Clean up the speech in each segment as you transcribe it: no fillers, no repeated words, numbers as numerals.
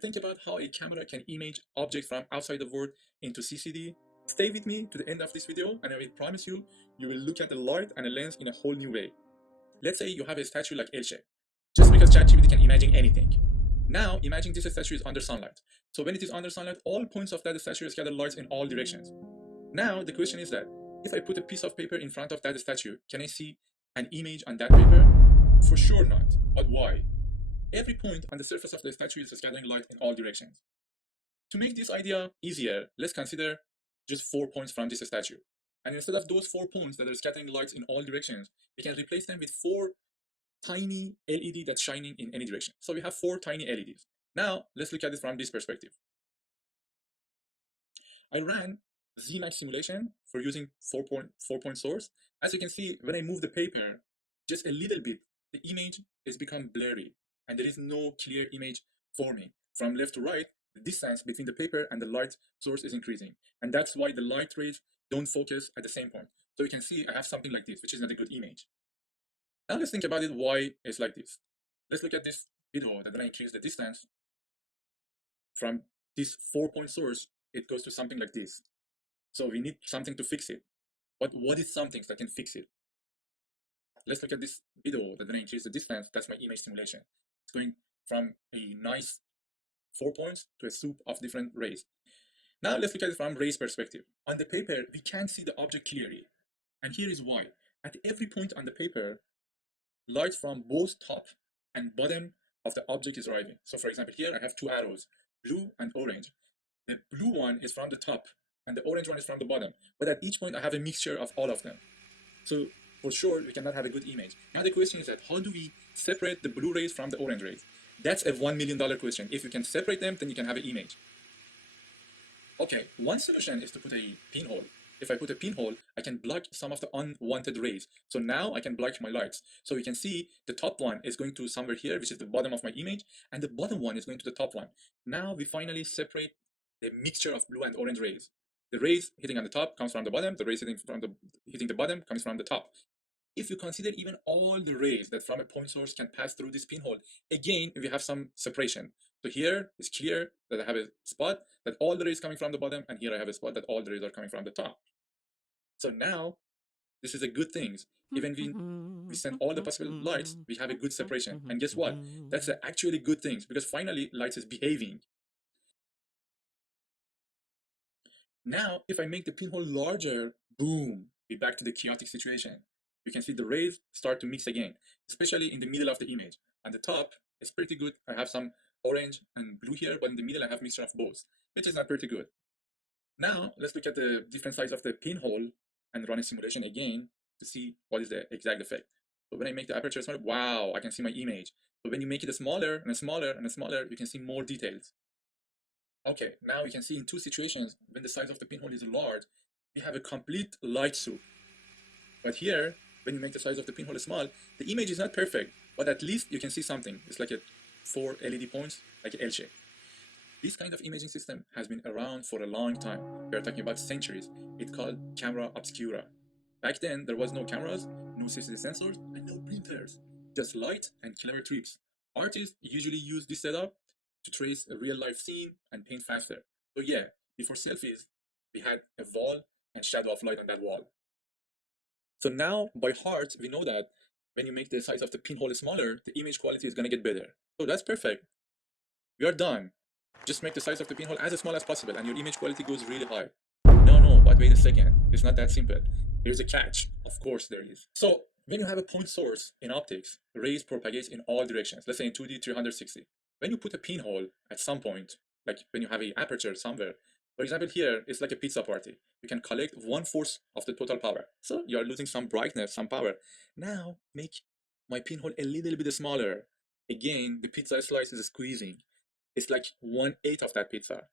think about how a camera can image objects from outside the world into CCD? Stay with me to the end of this video and I will promise you, you will look at the light and the lens in a whole new way. Let's say you have a statue like L-shape, just because ChatGPT can imagine anything. Now imagine this statue is under sunlight. So when it is under sunlight, all points of that statue scatter lights in all directions. Now the question is that, if I put a piece of paper in front of that statue, can I see an image on that paper? For sure not. But why? Every point on the surface of the statue is scattering light in all directions. To make this idea easier, let's consider just 4 points from this statue. And instead of those 4 points that are scattering lights in all directions, we can replace them with 4 tiny LED that's shining in any direction. So we have 4 tiny LEDs. Now let's look at it from this perspective. I ran Zmax simulation for using 4-point source. As you can see, when I move the paper just a little bit, the image has become blurry and there is no clear image forming. From left to right, the distance between the paper and the light source is increasing. And that's why the light rays don't focus at the same point. So you can see I have something like this, which is not a good image. Now let's think about it, why it's like this. Let's look at this video that when I increase the distance from this 4-point source, it goes to something like this. So we need something to fix it. But what is something that can fix it? Let's look at this video that when I increase the distance, that's my image simulation. It's going from a nice 4 points to a soup of different rays. Now let's look at it from rays perspective. On the paper, we can't see the object clearly. And here is why. At every point on the paper, light from both top and bottom of the object is arriving. So for example, here I have 2 arrows, blue and orange. The blue one is from the top and the orange one is from the bottom. But at each point I have a mixture of all of them. So for sure, we cannot have a good image. Now the question is that, how do we separate the blue rays from the orange rays? That's a $1 million question. If you can separate them, then you can have an image. Okay, one solution is to put a pinhole. If I put a pinhole, I can block some of the unwanted rays. So now I can block my lights. So you can see the top one is going to somewhere here, which is the bottom of my image, and the bottom one is going to the top one. Now we finally separate the mixture of blue and orange rays. The rays hitting on the top comes from the bottom, the rays hitting the bottom comes from the top. If you consider even all the rays that from a point source can pass through this pinhole, again, we have some separation. So here it's clear that I have a spot that all the rays coming from the bottom, and here I have a spot that all the rays are coming from the top. So now, this is a good thing. Even when we send all the possible lights, we have a good separation. And guess what? That's actually good things, because finally light is behaving. Now, if I make the pinhole larger, boom, we're back to the chaotic situation. You can see the rays start to mix again, especially in the middle of the image. On the top, it's pretty good. I have some orange and blue here, but in the middle I have mixture of both, which is not pretty good. Now, let's look at the different size of the pinhole and run a simulation again to see what is the exact effect. So when I make the aperture smaller, wow, I can see my image. But when you make it smaller and smaller and smaller, you can see more details. Okay, now you can see in 2 situations, when the size of the pinhole is large, we have a complete light soup. But here, when you make the size of the pinhole small, the image is not perfect, but at least you can see something. It's like a 4 LED points, like an L shape. This kind of imaging system has been around for a long time. We are talking about centuries. It's called camera obscura. Back then, there was no cameras, no CCD sensors, and no printers. Just light and clever tricks. Artists usually use this setup to trace a real-life scene and paint faster. So yeah, before selfies, we had a wall and shadow of light on that wall. So now, by heart, we know that when you make the size of the pinhole smaller, the image quality is going to get better. So that's perfect. We are done. Just make the size of the pinhole as small as possible and your image quality goes really high. No, but wait a second. It's not that simple. There's a catch. Of course there is. So when you have a point source in optics, rays propagates in all directions. Let's say in 2D 360. When you put a pinhole at some point, like when you have an aperture somewhere, for example here, it's like a pizza party. You can collect 1/4 of the total power. So you're losing some brightness, some power. Now make my pinhole a little bit smaller. Again, the pizza slice is squeezing. It's like 1/8 of that pizza.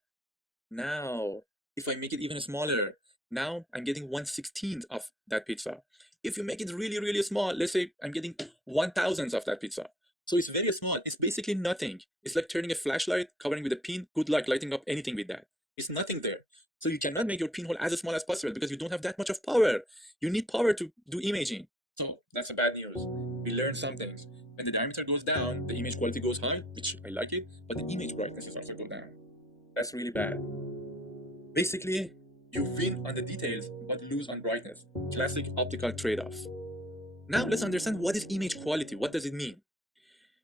Now, if I make it even smaller, now I'm getting 1/16 of that pizza. If you make it really, really small, let's say I'm getting 1/1000 of that pizza. So it's very small. It's basically nothing. It's like turning a flashlight, covering with a pin. Good luck lighting up anything with that. It's nothing there. So you cannot make your pinhole as small as possible because you don't have that much of power. You need power to do imaging. So that's a bad news. We learned some things. When the diameter goes down, the image quality goes high, which I like it, but the image brightness is also go down. That's really bad. Basically, you win on the details but lose on brightness. Classic optical trade-off. Now let's understand what is image quality. What does it mean?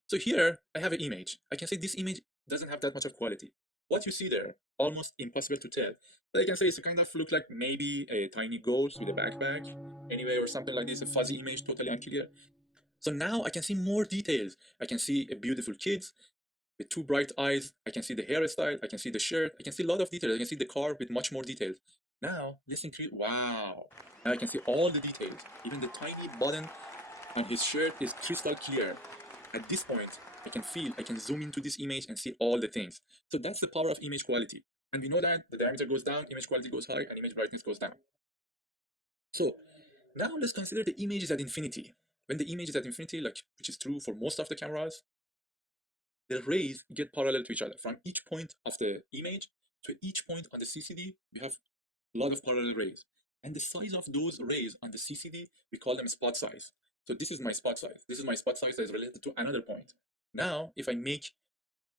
So here I have an image. I can say this image doesn't have that much of quality. What you see there, almost impossible to tell. But I can say it's kind of look like maybe a tiny ghost with a backpack, anyway, or something like this, a fuzzy image, totally unclear. So now I can see more details. I can see a beautiful kid with two bright eyes. I can see the hairstyle. I can see the shirt. I can see a lot of details. I can see the car with much more details. Now let's increase. Wow! Now I can see all the details. Even the tiny button on his shirt is crystal clear. At this point, I can zoom into this image and see all the things. So that's the power of image quality. And we know that the diameter goes down, image quality goes high, and image brightness goes down. So now let's consider the image is at infinity. When the image is at infinity, like which is true for most of the cameras, the rays get parallel to each other. From each point of the image to each point on the CCD, we have a lot of parallel rays. And the size of those rays on the CCD, we call them spot size. So this is my spot size. This is my spot size that is related to another point. Now, if I make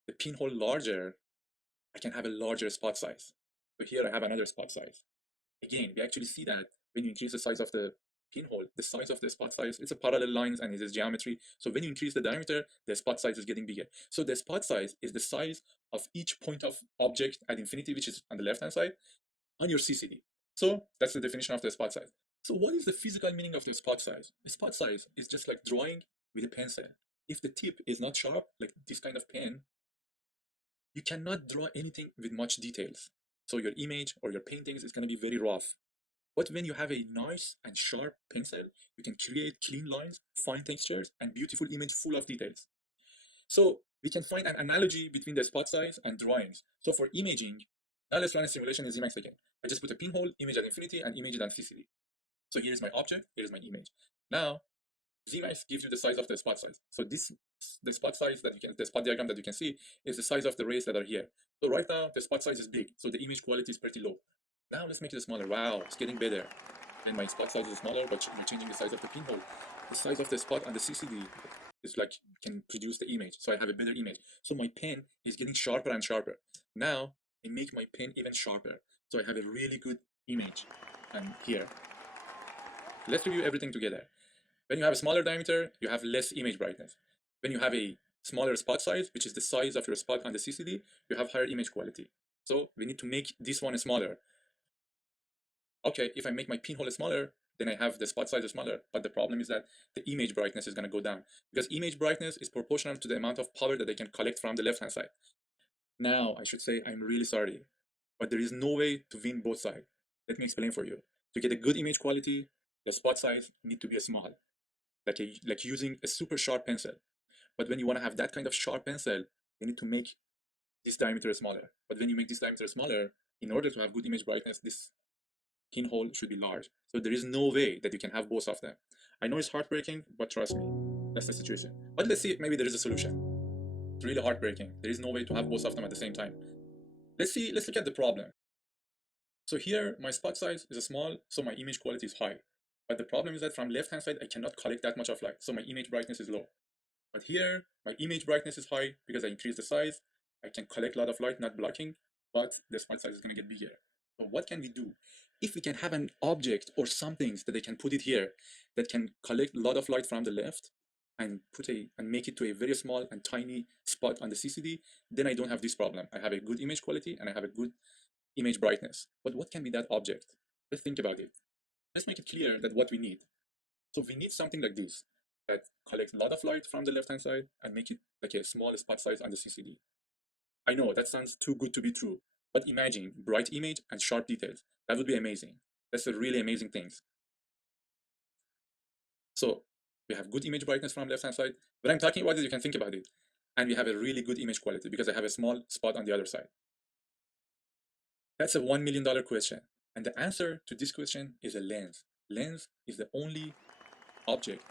the pinhole larger, I can have a larger spot size. So here I have another spot size. Again, we actually see that when you increase the size of the pinhole, the size of the spot size, it's a parallel lines and it is geometry. So when you increase the diameter, the spot size is getting bigger. So the spot size is the size of each point of object at infinity, which is on the left-hand side, on your CCD. So that's the definition of the spot size. So what is the physical meaning of the spot size? The spot size is just like drawing with a pencil. If the tip is not sharp, like this kind of pen, you cannot draw anything with much details. So your image or your paintings is going to be very rough. But when you have a nice and sharp pencil, you can create clean lines, fine textures, and beautiful image full of details. So we can find an analogy between the spot size and drawings. So for imaging, now let's run a simulation in Zemax again. I just put a pinhole, image at infinity, and image at CCD. So here's my object, here's my image. Now, Zemax gives you the size of the spot size. So the spot size that you can, the spot diagram that you can see is the size of the rays that are here. So right now, the spot size is big, so the image quality is pretty low. Now let's make it smaller. Wow, it's getting better. Then my spot size is smaller, but we're changing the size of the pinhole. The size of the spot on the CCD is like can produce the image, so I have a better image. So my pen is getting sharper and sharper. Now I make my pen even sharper, so I have a really good image. And here, let's review everything together. When you have a smaller diameter, you have less image brightness. When you have a smaller spot size, which is the size of your spot on the CCD, you have higher image quality. So we need to make this one smaller. Okay, if I make my pinhole smaller, then I have the spot size smaller, but the problem is that the image brightness is going to go down because image brightness is proportional to the amount of power that I can collect from the left-hand side. Now, I should say I'm really sorry, but there is no way to win both sides. Let me explain for you. To get a good image quality, the spot size need to be small, like using a super sharp pencil. But when you want to have that kind of sharp pencil, you need to make this diameter smaller. But when you make this diameter smaller, in order to have good image brightness, this pinhole should be large. So there is no way that you can have both of them. I know it's heartbreaking, but trust me, that's the situation. But let's see if maybe there is a solution. It's really heartbreaking. There is no way to have both of them at the same time. Let's look at the problem. So here, my spot size is small, so my image quality is high. But the problem is that from left-hand side, I cannot collect that much of light, so my image brightness is low. But here, my image brightness is high because I increase the size. I can collect a lot of light, not blocking, but the spot size is going to get bigger. So what can we do? If we can have an object or some things that I can put it here that can collect a lot of light from the left and make it to a very small and tiny spot on the CCD, then I don't have this problem. I have a good image quality and I have a good image brightness. But what can be that object? Let's think about it. Let's make it clear that what we need. So we need something like this that collects a lot of light from the left-hand side and make it like a small spot size on the CCD. I know that sounds too good to be true, but imagine bright image and sharp details. That would be amazing. That's a really amazing thing. So we have good image brightness from left-hand side. When I'm talking about it, you can think about it. And we have a really good image quality because I have a small spot on the other side. That's a $1 million question. And the answer to this question is a lens. Lens is the only object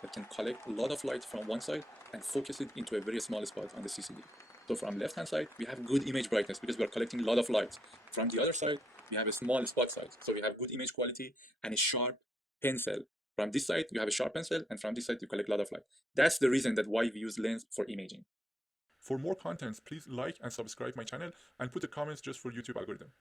that can collect a lot of light from one side and focus it into a very small spot on the CCD. So from left-hand side, we have good image brightness because we are collecting a lot of light. From the other side, we have a small spot size. So we have good image quality and a sharp pencil From this side, you have a sharp pencil, and from this side, you collect a lot of light. That's the reason that why we use lens for imaging. For more contents, please like and subscribe my channel and put the comments just for YouTube algorithm.